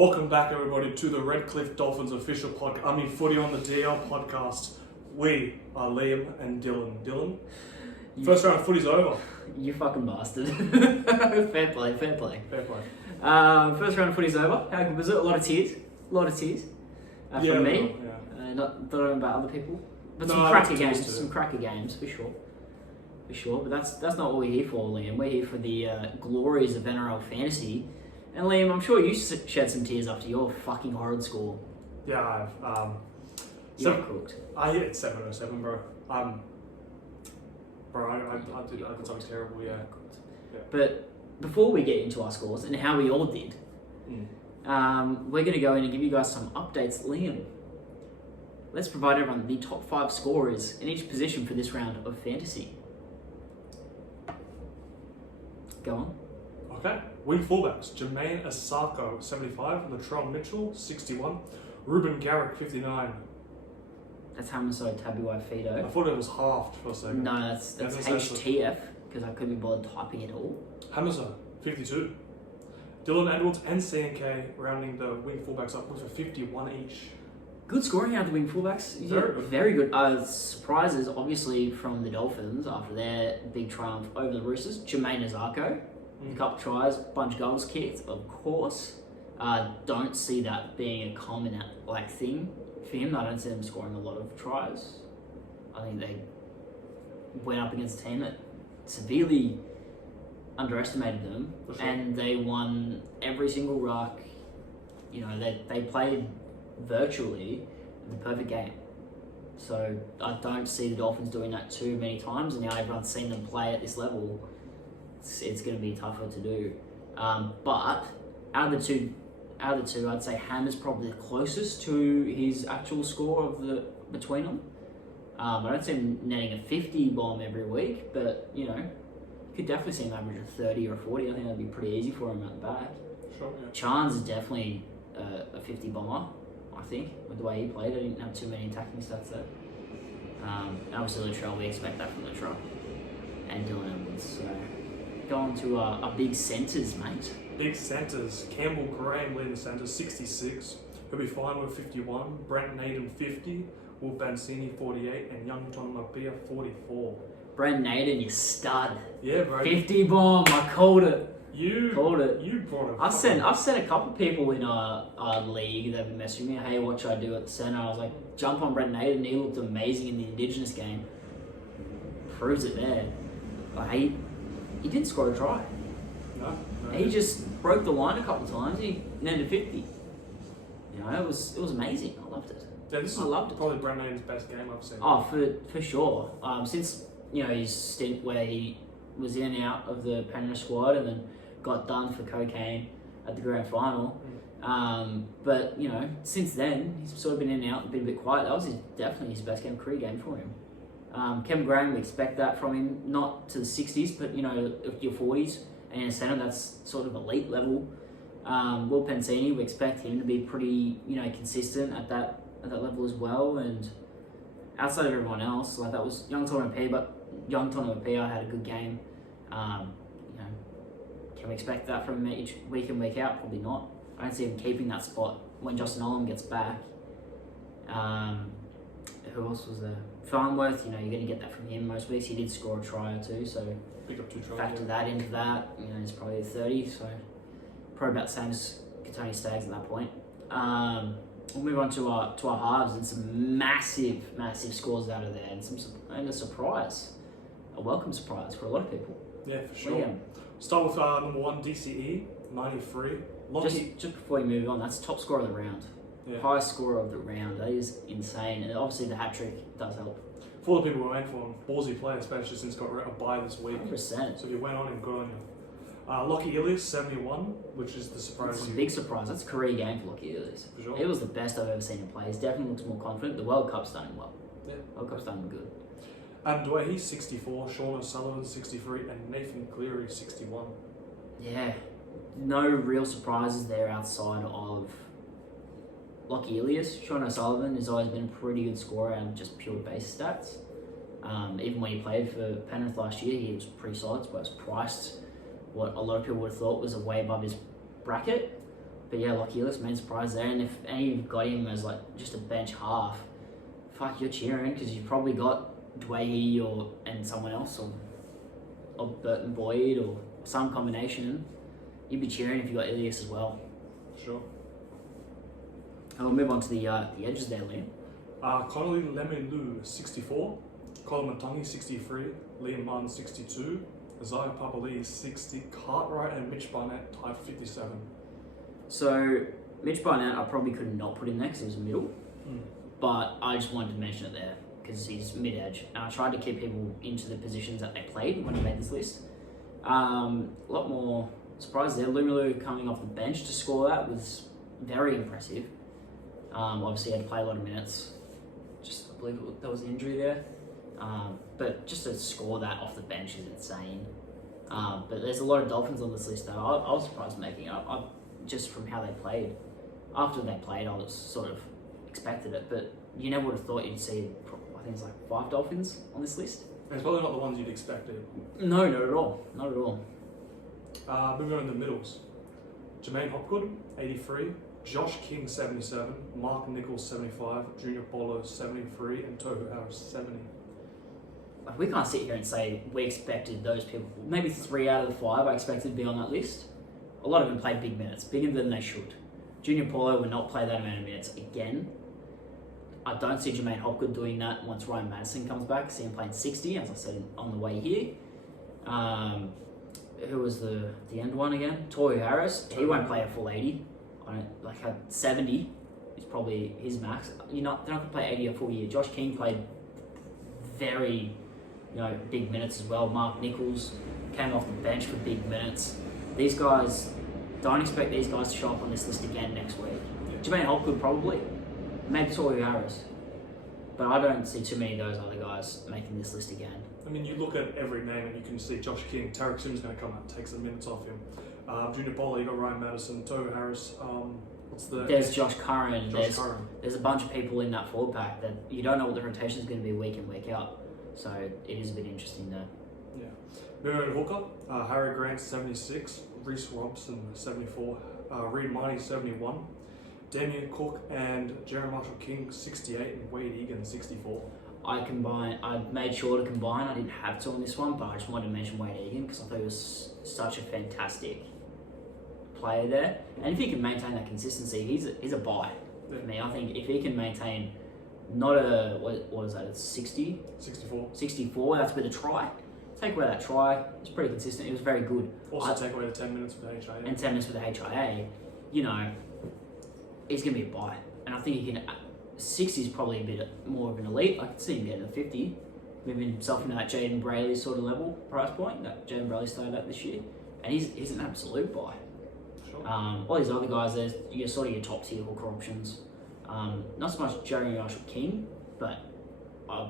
Welcome back, everybody, to the Redcliffe Dolphins official podcast. Footy on the DL podcast. We are Liam and Dylan. Dylan, first round of footy's over. You fucking bastard. Fair play. Fair play. First round of footy's over. How good was it? A lot of tears. From me. Yeah. Not about other people. But No, some I cracker was games. teased too. Some cracker games, for sure. But that's not what we're here for, Liam. We're here for the glories of NRL fantasy. And Liam, I'm sure you shed some tears after your fucking horrid score. Yeah, I've. You got cooked. I hit 707, bro. I did something terrible, yeah. But before we get into our scores and how we all did, we're going to go in and give you guys some updates. Liam, let's provide everyone the top 5 scorers in each position for this round of fantasy. Go on. Okay. Wing fullbacks: Jermaine Asako, 75. Latrell Mitchell, 61. Ruben Garrick, 59. That's Hamaso Tabuai I Fido. thought it was halved for a second. No, that's HTF, because I couldn't be bothered typing it all. Hamza, 52. Dylan Edwards and CNK rounding the wing fullbacks up with a 51 each. Good scoring out of the wing fullbacks. Very good. Very good. Surprises, obviously, from the Dolphins after their big triumph over the Roosters. Jermaine Asako. A couple tries, bunch of goals kicked, of course. Don't see that being a common thing for him. I don't see them scoring a lot of tries. I think they went up against a team that severely underestimated them, For sure. and they won every single ruck. You know, they played virtually the perfect game. So I don't see the Dolphins doing that too many times, and now everyone's seen them play at this level. It's going to be tougher to do. But out of the two, I'd say Ham is probably the closest to his actual score of between them. I don't see him netting a 50 bomb every week, but you could definitely see him average a 30 or a 40. I think that'd be pretty easy for him at the back. Sure, yeah. Chance is definitely a 50 bomber, I think, with the way he played. I didn't have too many attacking stats there. Obviously Latrell, we expect that from Latrell and Dylan Edwards. So go on to our big centres, mate. Big centres. Campbell Graham leading the centres, 66. He'll be fine with 51. Brent Naden, 50. Will Bancini, 48. And Young Tom Mapia, 44. Brent Naden, you stud. Yeah, bro. 50 bomb, I called it. You Called it. You brought it. I've sent a couple people in our league that have been messaging me, hey, what should I do at the centre? I was like, jump on Brent Naden. He looked amazing in the Indigenous game. Proves it there. Like, he didn't score a try. No. He just broke the line a couple of times. He netted 50. It was amazing. I loved it. Yeah, this is probably Brent Naden's best game I've seen. Oh, for sure. Since his stint where he was in and out of the Penrith squad and then got done for cocaine at the grand final. But since then he's sort of been in and out and been a bit quiet. That was definitely his best career game for him. Kevin Graham, we expect that from him, not to the 60s, but your 40s, and in a centre that's sort of elite level. Will Pancini, we expect him to be pretty consistent at that level as well. And outside of everyone else, like that was Young Toronto, but Young Toronto had a good game. Can we expect that from him each week in, week out? Probably not. I don't see him keeping that spot when Justin Olam gets back. Who else was there? Farnworth, you're going to get that from him most weeks. He did score a try or two, so Pick up 2 tries. factor that into that. It's probably a 30, so probably about the same as Tony Staggs at that point. We'll move on to our halves and some massive scores out of there, and a surprise, a welcome surprise for a lot of people. Yeah, for sure. Start with number 1, DCE, 93. Just before we move on, that's top scorer of the round. Yeah. Highest scorer of the round. That is insane. And obviously the hat-trick does help. For all the people who went for him, ballsy play, especially since got a bye this week. 100%. So if you went on him, good on you. Lockie Ilias, 71, which is the surprise. It's a big surprise. That's a career game for Lockie Ilias. For sure. It was the best I've ever seen him play. He definitely looks more confident. The World Cup's done him well. Yeah. World Cup's done him good. Dwayne, 64, Sean O'Sullivan, 63, and Nathan Cleary, 61. Yeah. No real surprises there outside of Lockie Ilias. Sean O'Sullivan has always been a pretty good scorer out of just pure base stats. Even when he played for Penrith last year, he was pretty solid, but was priced what a lot of people would have thought was a way above his bracket. But yeah, Lockie Ellis, main surprise there. And if any of you got him as like just a bench half, fuck, you're cheering because you've probably got Dwayne and someone else or Burton Boyd or some combination. You'd be cheering if you got Ilias as well. Sure. And we'll move on to the edges there, Liam. Connolly Lemelu, 64. Colin Matangi, 63. Liam Martin, 62. Isaiah Papali, 60. Cartwright and Mitch Barnett tied for 57. So, Mitch Barnett, I probably could not put in there because he was middle. But I just wanted to mention it there because he's mid-edge. And I tried to keep people into the positions that they played when I made this list. A lot more surprise there. Lumilu coming off the bench to score that was very impressive. Obviously, he had to play a lot of minutes. I believe there was an injury there. But just to score that off the bench is insane. But there's a lot of Dolphins on this list though. I was surprised making it. Just from how they played. After they played, I was sort of expected it, but you never would have thought you'd see, I think it's like 5 Dolphins on this list. And it's probably not the ones you'd expected. No, not at all. Not at all. Moving on in the middles. Jermaine Hopgood, 83. Josh King, 77. Mark Nichols, 75. Junior Bolo, 73. And Tohu Harris, 70. Like, we can't sit here and say we expected those people. Maybe 3 out of the 5 I expected to be on that list. A lot of them played big minutes, bigger than they should. Junior Paulo will not play that amount of minutes again. I don't see Jermaine Hopgood doing that once Ryan Madison comes back. I see him playing 60, as I said on the way here. Who was the end one again? Toru Harris. He won't play a full 80. Had 70 is probably his max. They're not going to play 80 a full year. Josh King played very, big minutes as well. Mark Nichols came off the bench for big minutes. These guys, don't expect these guys to show up on this list again next week. Jermaine Hopgood probably, maybe Toru Harris, but I don't see too many of those other guys making this list again. I mean, you look at every name and you can see Josh King, Tarek Sims going to come out and take some minutes off him. Junior Bolo, you got Ryan Madison, Tohu Harris. There's Josh Curran. There's a bunch of people in that forward pack that you don't know what the rotation is going to be week in, week out. So it is a bit interesting there. Yeah. Moving on to hooker, Harry Grant, 76. Reese Robson, 74. Reed Marnie, 71. Damien Cook and Jerry Marshall King, 68. And Wade Egan, 64. I made sure to combine. I didn't have to on this one, but I just wanted to mention Wade Egan because I thought he was such a fantastic player there. And if he can maintain that consistency, he's a buy for me. I think if he can maintain not a, what is that, it's 60? 64, that's with a try. Take away that try, it's pretty consistent. It was very good. Also take away the 10 minutes with the HIA. And 10 minutes with the HIA, he's going to be a buy. And I think he can, 60 is probably a bit more of an elite. I could see him getting a 50, moving himself into that Jaden Brayley sort of level price point that Jaden Brayley started at this year. And he's an absolute buy. Sure. All these other guys, there's sort of your top tier hooker options. Not so much Jeremy Marshall King, but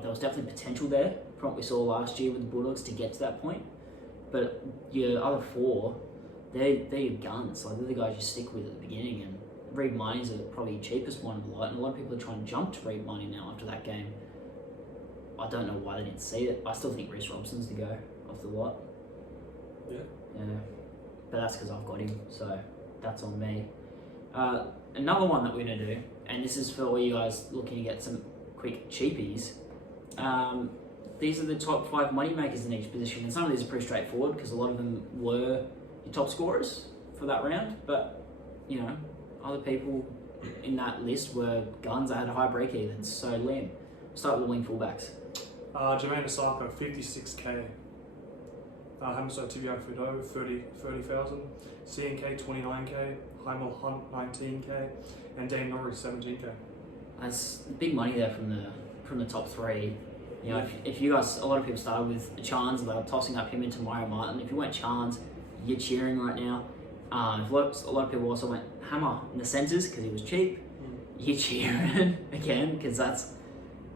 there was definitely potential there from what we saw last year with the Bulldogs to get to that point. But your other 4, they're your guns. Like, they're the guys you stick with at the beginning. And Reed Miney's probably the cheapest one of the lot, and a lot of people are trying to jump to Reed Miney now after that game. I don't know why they didn't see it. I still think Reece Robson's the go off the lot. Yeah. But that's because I've got him, so that's on me. Another one that we're going to do, and this is for all you guys looking to get some quick cheapies. These are the top 5 money makers in each position, and some of these are pretty straightforward because a lot of them were your top scorers for that round. But other people in that list were guns that had a high break even. So Liam, start with the wing fullbacks. Jermaine Asako, 56k. Hamiso Tibio Fido, 30,000. CNK, 29k. Heimel Hunt, 19k. And Dan Norrie, 17k. That's big money there from the top 3. If you guys, a lot of people started with Chans, they were tossing up him into Mario Martin. If you went Chans, you're cheering right now. A lot of people also went Hammer in the centres because he was cheap. You're cheering again because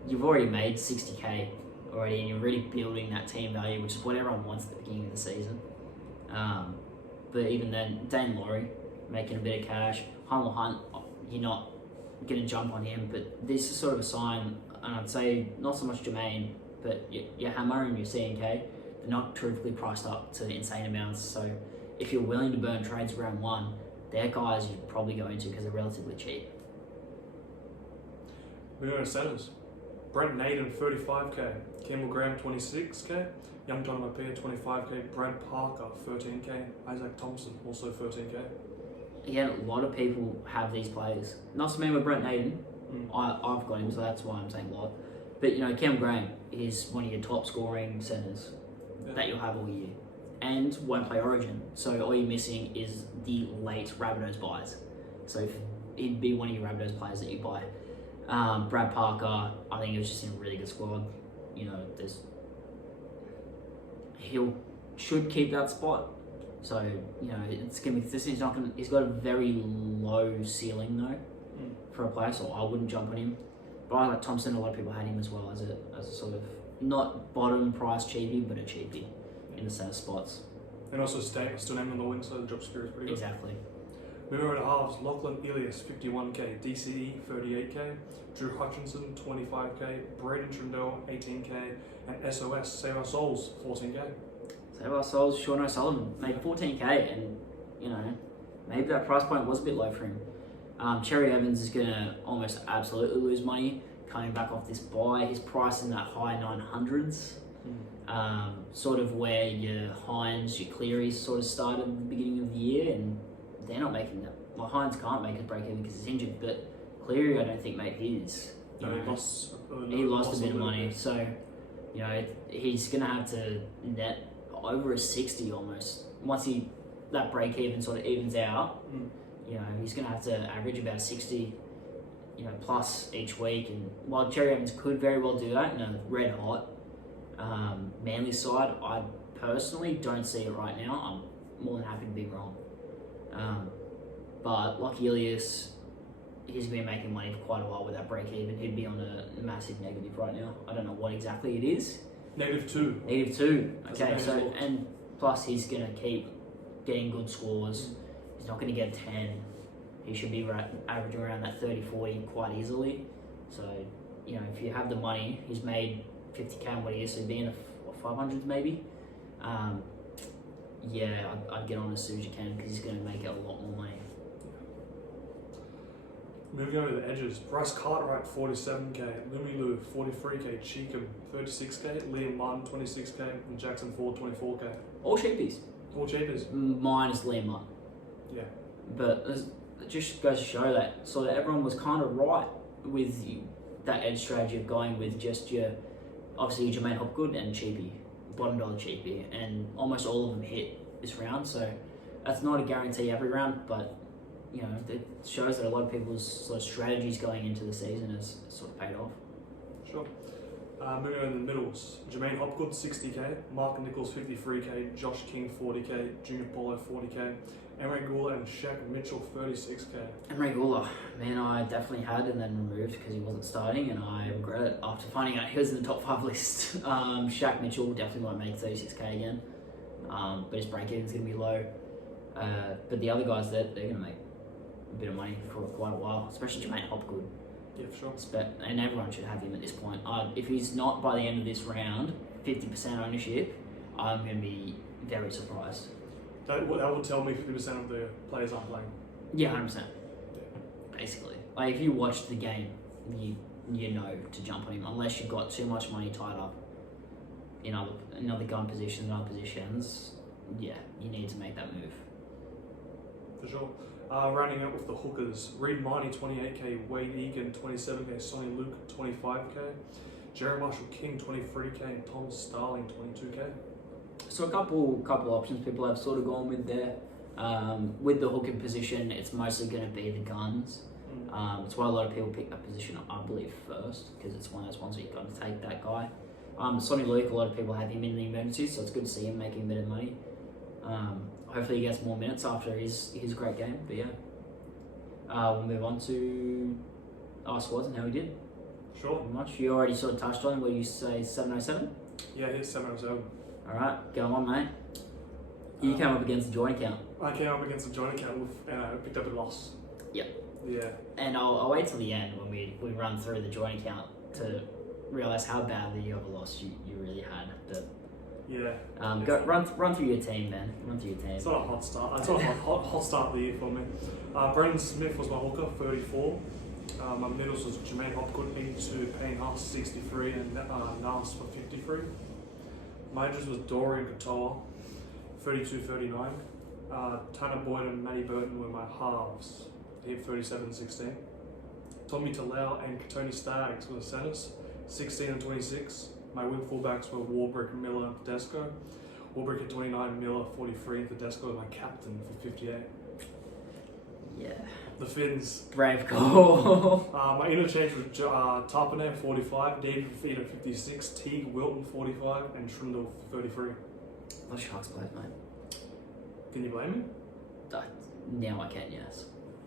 you've already made 60k already, and you're really building that team value, which is what everyone wants at the beginning of the season. But even then, Dane Laurie making a bit of cash. Heimel Hunt, you're not going to jump on him, but this is sort of a sign. And I'd say not so much Jermaine, but your Hammer and your CNK, they're not truthfully priced up to insane amounts. So if you're willing to burn trades round 1, they're guys you'd probably go into because they're relatively cheap. Moving on to centers. Brent Naden, 35k. Campbell Graham, 26k. Young John Mapia, 25k. Brad Parker, 13k. Isaac Thompson, also 13k. Again, a lot of people have these players. Not so many with Brent Naden. I've got him, so that's why I'm saying a lot. But, Campbell Graham is one of your top scoring centers that you'll have all year. And won't play Origin. So all you're missing is the late Rabbitohs buys. So he'd be one of your Rabbitohs players that you buy. Brad Parker, I think he was just in a really good squad. Should keep that spot. So, it's gonna be consistent. He's got a very low ceiling though for a player, so I wouldn't jump on him. But I like Thompson. A lot of people had him as well as a sort of not bottom price cheapie, but a cheapie in the centre spots. And also still named on the wing, so the job security is pretty good. Exactly. Moving over to halves, Lachlan Ilias, 51k, DCE, 38k, Drew Hutchinson, 25k, Braden Trindle, 18k, and SOS, Save Our Souls, 14k. Save Our Souls, Sean O'Sullivan, made 14k, and, maybe that price point was a bit low for him. Cherry Evans is going to almost absolutely lose money coming back off this buy. His price in that high 900s, sort of where your Hines, your Clearys sort of started at the beginning of the year, and they're not making that. Well, Hines can't make his break even because he's injured, but Cleary I don't think made his. No, he lost a bit of money, so he's going to have to net over a 60 almost. Once that break even sort of evens out, he's going to have to average about 60, plus each week. And while Cherry Evans could very well do that in a red hot Manly side, I personally don't see it right now. I'm more than happy to be wrong. But like Ilias, he's been making money for quite a while with that break even. He'd be on a massive negative right now. I don't know what exactly it is. -2. -2. Okay, so and plus he's gonna keep getting good scores. He's not gonna get 10. He should be averaging around that 30-40 quite easily. So if you have the money, he's made 50k in what he is, so he'd be in the 500s maybe. I'd get on as soon as you can because he's going to make it a lot more money. Moving on to the edges, Bryce Cartwright, 47k, Lumilu, 43k, Cheekham, 36k, Liam Martin, 26k, and Jackson Ford, 24k. All cheapies. All cheapies. Minus Liam Martin. Yeah. But it just goes to show that sort of everyone was kind of right with that edge strategy of going with just obviously Jermaine Hopgood and cheapie, bottom dollar cheapie, and almost all of them hit this round. So that's not a guarantee every round, but it shows that a lot of people's sort of strategies going into the season has sort of paid off. Sure. Moving on to the middles, Jermaine Hopgood, 60k, Mark Nichols, 53k, Josh King, 40k, Junior Paulo, 40k, Emery Gula and Shaq Mitchell, 36k. Emery Gula, man, I definitely had and then removed because he wasn't starting, and I regret it after finding out he was in the top 5 list. Shaq Mitchell definitely won't make 36k again, but his break even's going to be low. But the other guys, they're going to make a bit of money for quite a while, especially Jermaine Hopgood. Yeah, for sure. And everyone should have him at this point. If he's not by the end of this round, 50% ownership, I'm going to be very surprised. That would tell me 50% of the players aren't playing. Yeah, 100%. Basically. Like, if you watch the game, you know to jump on him, unless you've got too much money tied up in other gun positions and other positions. Yeah, you need to make that move. For sure. Rounding out with the hookers, Reed Marnie, 28k, Wade Egan, 27k, Sonny Luke, 25k, Jerry Marshall King, 23k, and Tom Starling, 22k. So a couple options people have sort of gone with there. With the hooker position, it's mostly going to be the guns. It's why a lot of people pick that position, I believe, first, because it's one of those ones where you've got to take that guy. Sonny Luke, a lot of people have him in the emergency, so it's good to see him making a bit of money. Hopefully he gets more minutes after his great game, but yeah. We'll move on to our squads and how we did. Sure. Pretty much. You already sort of touched on, what you say, 707? Yeah, he's 707. Alright, go on, mate. You came up against the joint account. I came up against the joint account and I picked up a loss. Yep. Yeah. And I'll wait till the end when we run through the joint account to realise how badly of a loss you really had. But Yeah. Run through your team, man. Run through your team. It's not a hot start. It's not a hot start of the year for me. Brendan Smith was my hooker, 34. My middles was Jermaine Hopgood, 82, Payne Haas, 63, and Nas for 53. Majors was Dorian Katoa, 32, 39. Tanner Boyd and Matty Burton were my halves. He had 37 and 16. Tommy Talau and Tony Staggs were the centers, 16 and 26. My wing fullbacks were Warbrick, Miller, and Tedesco. Warbrick at 29, Miller 43, and Tedesco was my captain for 58. Yeah. The Finns. Brave call. My interchange was Tarpanet 45, David Fafita 56, Teague Wilton 45, and Trindle 33. Those Sharks players, mate. Can you blame me? Now I can, yes.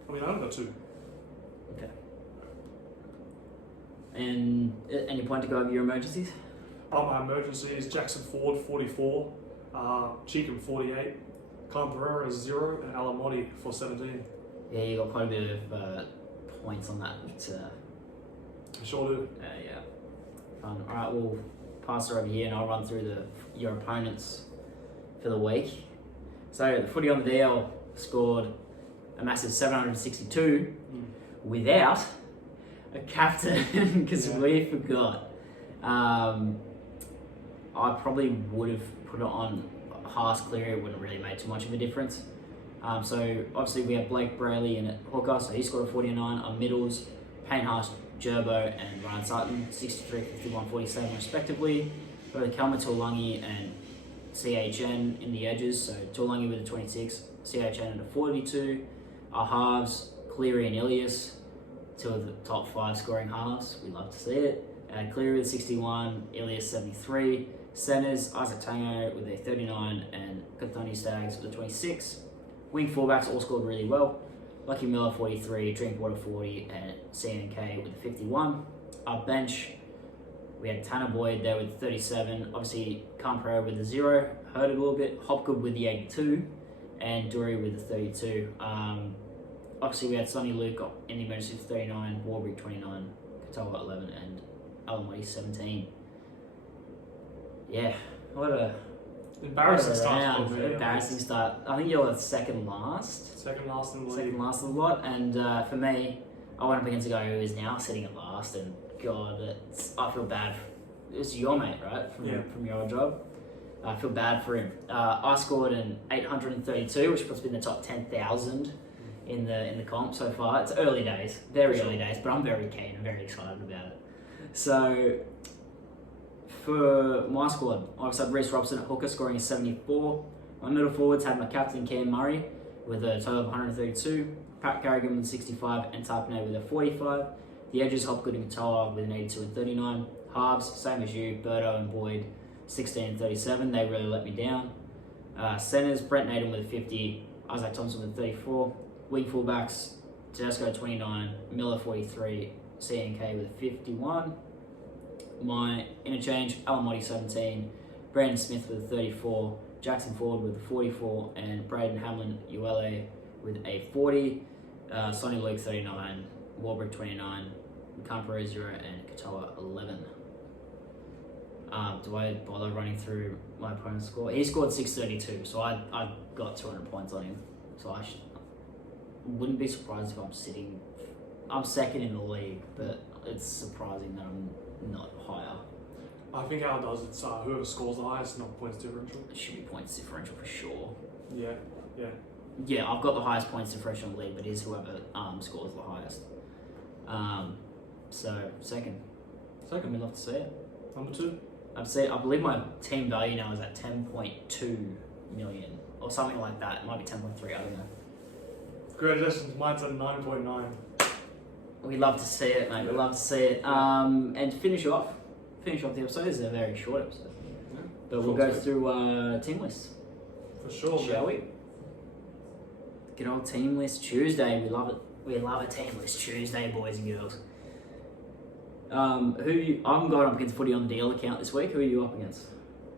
I mean, I only got 2. Okay. And any point to go over your emergencies? My emergencies, Jackson Ford 44, Cheekham 48, Colin Pereira 0, and Alamotti for 17. Yeah, you got quite a bit of points on that. I sure do. Yeah. Fun. Alright, we'll pass it over here and I'll run through your opponents for the week. So the footy on the DL scored a massive 762 without a captain because we forgot. I probably would have put it on Haas Cleary. It wouldn't really make too much of a difference. So obviously we have Blake Brayley in at hooker, so he scored a 49 on middles. Payne Haas, Gerbo and Ryan Sutton, 63, 51, 47 respectively. We have Kalma Tuolangi and CHN in the edges, so Tuolangi with a 26, CHN at a 42. Our halves, Cleary and Ilias, 2 of the top 5 scoring halves. We love to see it. Cleary with 61, Ilias 73. Centers, Isaac Tango with a 39 and Kathoni Staggs with a 26. Wing fullbacks all scored really well. Lucky Miller 43, Drinkwater 40 and CNK with a 51. Our bench, we had Tanner Boyd there with 37. Obviously, Campero with a 0. Hurt it a little bit. Hopgood with the 82 and Dury with the 32. Obviously, we had Sonny Luke in the emergency with 39, Warbrick 29, Katoa 11 and Alamotti 17. Yeah, what a embarrassing start. Embarrassing start. I think you're second last. Second last in the league. Second last in the lot. And for me, I went up against a guy who is now sitting at last. And God, I feel bad. It's your mate, right? From your old job. I feel bad for him. I scored an 832, which puts me in the top 10,000 in the comp so far. It's early days, very early days, but I'm very keen. I'm very excited about it. So for my squad, obviously I had Reece Robson at hooker scoring a 74. My middle forwards had my captain Cam Murray with a total of 132, Pat Carrigan with 65 and Tarpanay with a 45. The edges, Hopgood and Katoa with an 82 and 39. Halves, same as you, Birdo and Boyd, 16 and 37. They really let me down. Centers, Brent Naden with a 50, Isaac Thompson with 34. Wing fullbacks, Tedesco 29, Miller 43, CNK with 51. My interchange, Alamotti 17, Brandon Smith with a 34, Jackson Ford with a 44, and Braden Hamlin Uele with a 40. Sonny Luke 39, Warbrick 29, Campero 0, and Katoa 11. Do I bother running through my opponent's score? He scored 632, so I got 200 points on him. So I wouldn't be surprised if I'm second in the league, but it's surprising that I'm not higher. I think how it does, it's whoever scores the highest, not points differential. It should be points differential for sure. Yeah. Yeah, I've got the highest points differential in the league, but it is whoever scores the highest. So second. We'd love to see it. Number 2. I believe my team value now is at 10.2 million or something like that. It might be 10.3. I don't know. Congratulations, mine's at 9.9. We love to see it, mate. We love to see it. And to finish off the episode. This is a very short episode, but we'll go through team lists. For sure, shall we? Good old team list Tuesday. We love it. We love a team list Tuesday, boys and girls. I'm going up against Footy on the Deal account this week. Who are you up against?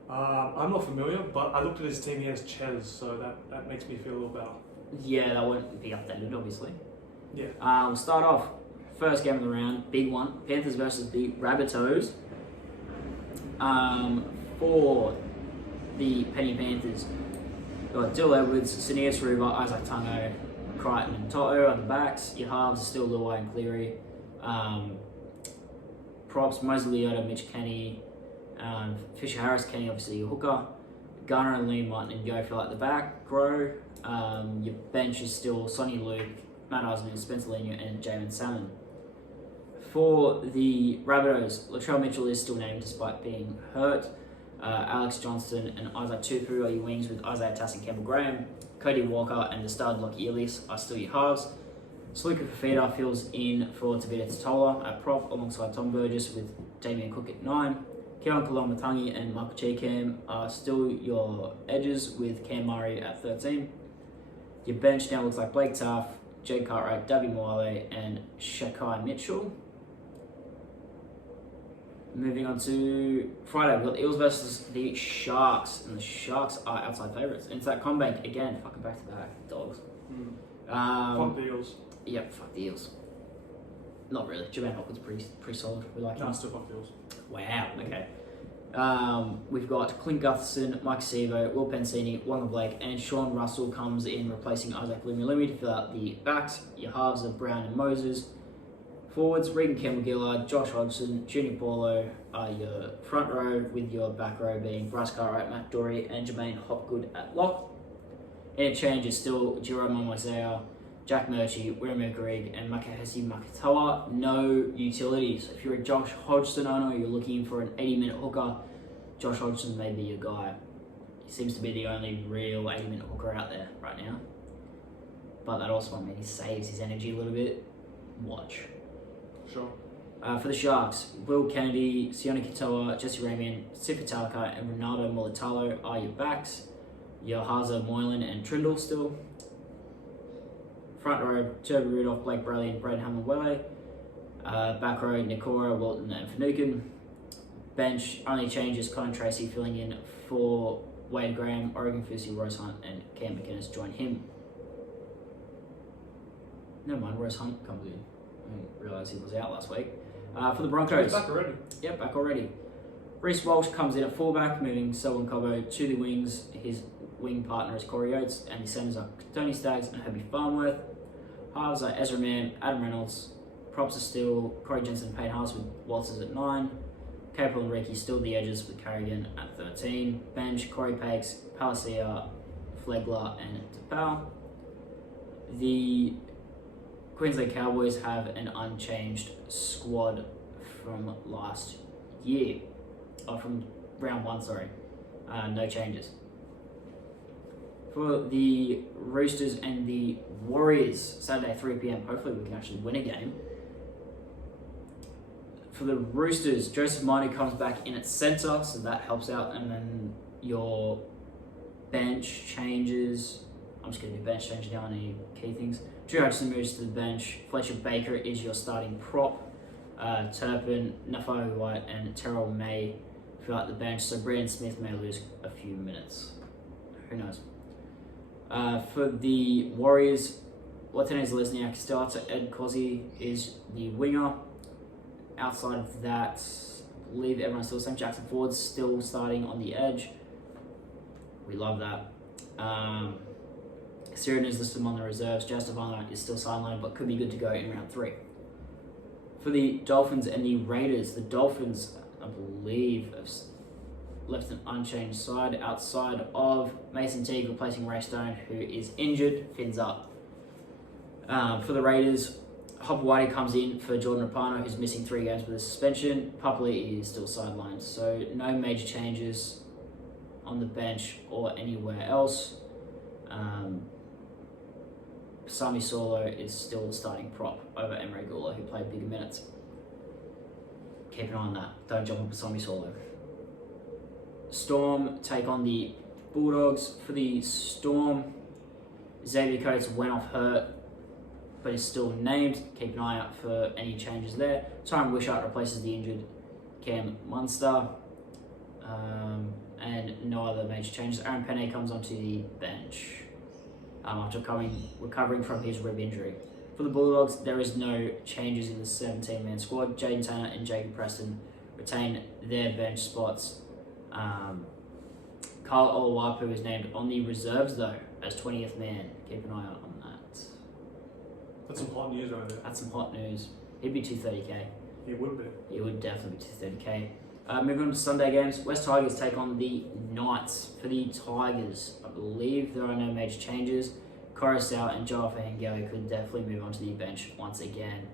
I'm not familiar, but I looked at his team. He has Ches, so that makes me feel a little better. Yeah, that won't be updated, obviously. Yeah. We'll start off. First game of the round, big one. Panthers versus the Rabbitohs. For the Penny Panthers, you've got Dill Edwards, Sinias Ruber, Isaac Tungo, Crichton and Toto on the backs. Your halves are still Luai and Cleary. Props, Mosley Leota, Mitch Kenny, Fisher Harris Kenny, obviously your hooker. Garner and Liam Martin and Yo fill out the back row. Your bench is still Sonny Luke, Matt Osman, Spencer Lanier and Jamin Salmon. For the Rabbitohs, Latrell Mitchell is still named despite being hurt. Alex Johnston and Isaac Tupu are your wings with Isaiah Tass and Campbell Graham. Cody Walker and the stud Lockie Ellis are still your halves. Sluka Fafita fills in for Tavita Totola at prop alongside Tom Burgess with Damien Cook at 9. Keon Kalamatangi and Michael Cheekham are still your edges with Cam Murray at 13. Your bench now looks like Blake Taff, Jade Cartwright, Davy Moale and Shakai Mitchell. Moving on to Friday, we've got the Eels versus the Sharks, and the Sharks are outside favourites. And it's that Combank again, fucking back to back, dogs. Fuck the Eels. Yep, fuck the Eels. Not really. Jermaine Hopkins pretty solid. We like him. No, still fuck the Eels. Wow. Okay. We've got Clint Gutherson, Mike Sevo, Will Pensini, Wanga Blake, and Sean Russell comes in replacing Isaac Lumi to fill out the backs. Your halves are Brown and Moses. Forwards, Regan Campbell-Gillard, Josh Hodgson, Junior Paulo are your front row, with your back row being Bryce Cartwright, Matt Dory, and Jermaine Hopgood at lock. Interchange is still Jerome Moisea, Jack Murchie, Wiremu Garrig, and Makahesi Makatoa. No utilities. If you're a Josh Hodgson owner, you're looking for an 80-minute hooker, Josh Hodgson may be your guy. He seems to be the only real 80-minute hooker out there right now. But that also might mean he saves his energy a little bit. Watch. Sure. For the Sharks, Will Kennedy, Sione Katoa, Jesse Ramian, Sifa Talaka, and Ronaldo Molitalo are your backs. Your Haza, Moylan, and Trindle still. Front row, Turbo Rudolph, Blake Bradley, and Braden Hamlin-Welle. Back row, Nikora, Wilton, and Finucane. Bench, only changes, Colin Tracy filling in for Wade Graham, Oregon Fusi, Rose Hunt, and Cam McInnes join him. Never mind, Rose Hunt comes in. I didn't realise he was out last week. For the Broncos. He's back already. Yep, back already. Reece Walsh comes in at fullback, moving Selwyn Cobbo to the wings. His wing partner is Corey Oates, and his centres are Tony Staggs and Herbie Farnworth. Halves are Ezra Mann, Adam Reynolds. Props are still Corey Jensen and Payne Haas with Walters at 9. Capel and Ricky still the edges with Carrigan at 13. Bench, Corey Pakes, Palacia, Flegler, and Tapau. The Queensland Cowboys have an unchanged squad from last year. From round 1, sorry. No changes. For the Roosters and the Warriors, Saturday 3 p.m. Hopefully we can actually win a game. For the Roosters, Joseph Miney comes back in at centre, so that helps out. And then your bench changes. I'm just going to do bench change now on any key things. Drew Hutchison moves to the bench. Fletcher Baker is your starting prop. Turpin, Nafai White, and Terrell May fill out the bench, so Brandon Smith may lose a few minutes. Who knows? For the Warriors, Watanez Lesniak still out, so Ed Cossey is the winger. Outside of that, I believe everyone's still the same. Jackson Ford's still starting on the edge. We love that. Siren is listed on the reserves. Jaz Davana is still sidelined, but could be good to go in round 3. For the Dolphins and the Raiders, the Dolphins, I believe, have left an unchanged side outside of Mason Teague replacing Ray Stone, who is injured. Fins up. For the Raiders, Hopper Whitey comes in for Jordan Rapano, who's missing 3 games with a suspension. Papali is still sidelined, so no major changes on the bench or anywhere else. Sami Solo is still the starting prop over Emre Gula, who played bigger minutes. Keep an eye on that. Don't jump up with Sami Solo. Storm take on the Bulldogs. For the Storm, Xavier Coates went off hurt, but is still named. Keep an eye out for any changes there. Tyron Wishart replaces the injured Cam Munster. And no other major changes. Aaron Penne comes onto the bench after recovering from his rib injury. For the Bulldogs, there is no changes in the 17-man squad. Jaden Tanner and Jacob Preston retain their bench spots. Carl Oluwapu is named on the reserves though as 20th man. Keep an eye out on that. That's some hot news right there. That's some hot news. He'd be 230k. He would be. He would definitely be 230k. Moving on to Sunday games. West Tigers take on the Knights. For the Tigers, I believe there are no major changes. Coruscant and Joel Fahengeli could definitely move onto the bench once again.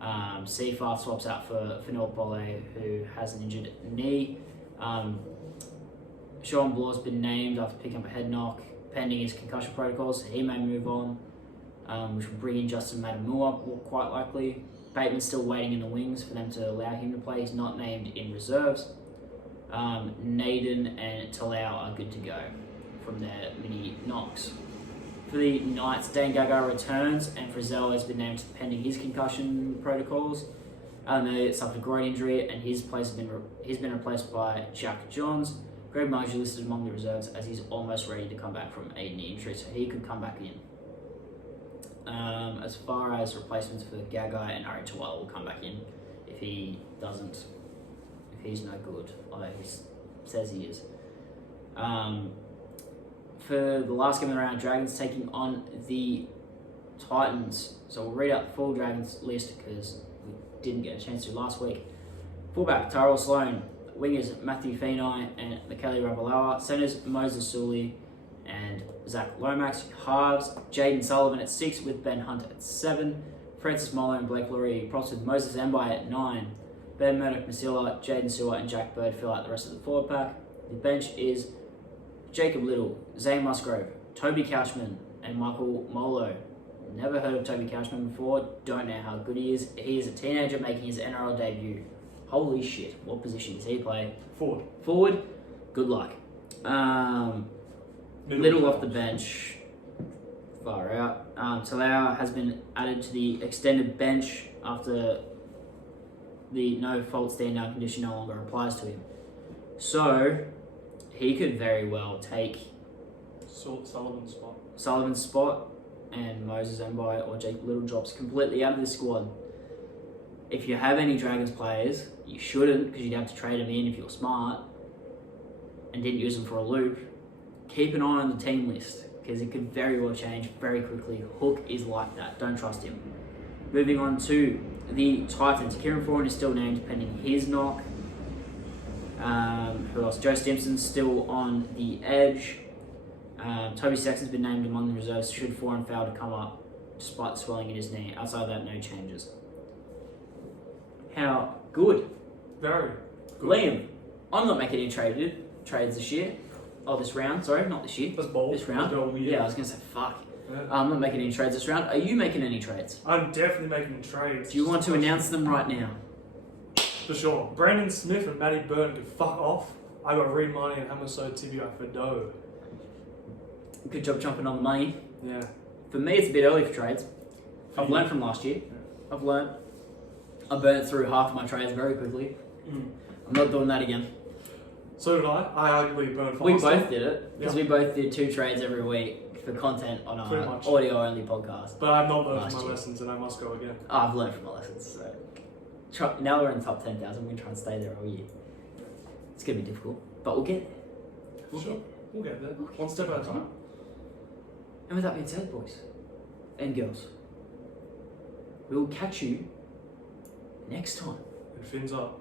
Seafar swaps out for Fanil Pole, who has an injured knee. Sean Blaw's been named after picking up a head knock, pending his concussion protocols. So he may move on, which will bring in Justin Matamua, quite likely. Bateman's still waiting in the wings for them to allow him to play. He's not named in reserves. Naden and Talau are good to go from their mini knocks. For the Knights, Dane Gaga returns and Frizzell has been named pending his concussion protocols. They suffered a groin injury and he's been replaced by Jack Johns. Greg Margie listed among the reserves as he's almost ready to come back from a knee injury, so he could come back in. As far as replacements for Gagai and Ari Tawala will come back in if he doesn't, if he's no good, although he says he is. For the last game of the round, Dragons taking on the Titans. So we'll read out the full Dragons list because we didn't get a chance to last week. Fullback, Tyrell Sloan. Wingers, Matthew Feeney and Michele Rabalawa. Centers, Moses Sully and Zach Lomax. Halves, Jaden Sullivan at 6 with Ben Hunt at 7. Francis Molo and Blake Laurie. Props with Moses Mbai at 9. Ben Murdoch, Masila, Jaden Stewart and Jack Bird fill out the rest of the forward pack. The bench is Jacob Little, Zane Musgrove, Toby Couchman and Michael Molo. Never heard of Toby Couchman before, don't know how good he is. He is a teenager making his NRL debut. Holy shit, what position does he play? Forward. Forward, good luck. Little off the bench, far out. Talau has been added to the extended bench after the no fault stand down condition no longer applies to him. So, he could very well take Sullivan's spot and Moses Mbai or Jake Little drops completely out of the squad. If you have any Dragons players, you shouldn't because you'd have to trade them in if you're smart and didn't use them for a loop. Keep an eye on the team list because it could very well change very quickly. Hook is like that. Don't trust him. Moving on to the Titans. Kieran Foran is still named pending his knock. Who else? Joe Stimson's still on the edge. Toby Sexton's been named among the reserves should Foran fail to come up despite the swelling in his knee. Outside of that, no changes. How good? Very good. Liam, I'm not making any trades this year. Oh, this round. Sorry, not this year. That's bold. This round. Yeah, I was going to say fuck. Yeah. I'm not making any trades this round. Are you making any trades? I'm definitely making trades. Do you want to announce them right now? For sure. Brandon Smith and Matty Burton can fuck off. I got Reed Money and Hamaso Tibia for dough. Good job jumping on the money. Yeah. For me, it's a bit early for trades. I've learned from last year. Yeah. I've learned. I burnt through half my trades very quickly. I'm not doing that again. So did I. I arguably burned faster. We both did it because Yeah. we both did 2 trades every week for content on our audio-only podcast. But I've not learned Last from my year. lessons and I must go again. I've learned from my lessons. So now we're in the top 10,000. We're going to try and stay there all year. It's going to be difficult, but we'll get there. We'll get there. One step at a time. And with that being said, boys and girls, we will catch you next time. And fins up.